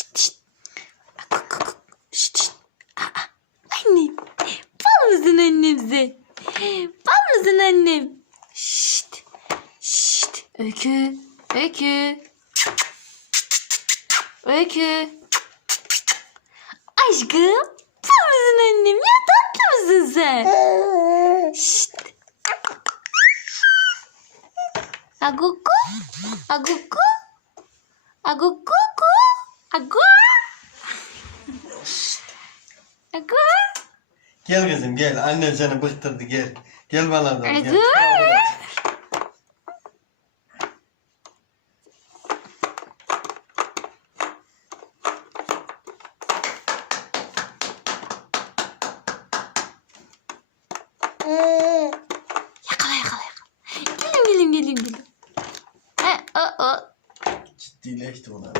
Şşt şşt. Şşt şşt. Aa, annem. Bal mısın annem sen? Bal mısın annem? Şşt. Şşt. Öykü. Öykü. Öykü. Aşkım. Bal mısın annem ya tatlı mısın sen? Şşt. Aguku. Aguku. Aguku. Agu. Gel kızım gel. Annen seni bıktırdı gel. Gel bana doğru gel. Dur. Yakala yakala yakala. Gelin gelin gelin gelin. E, o, o. Ciddileşti bunlar.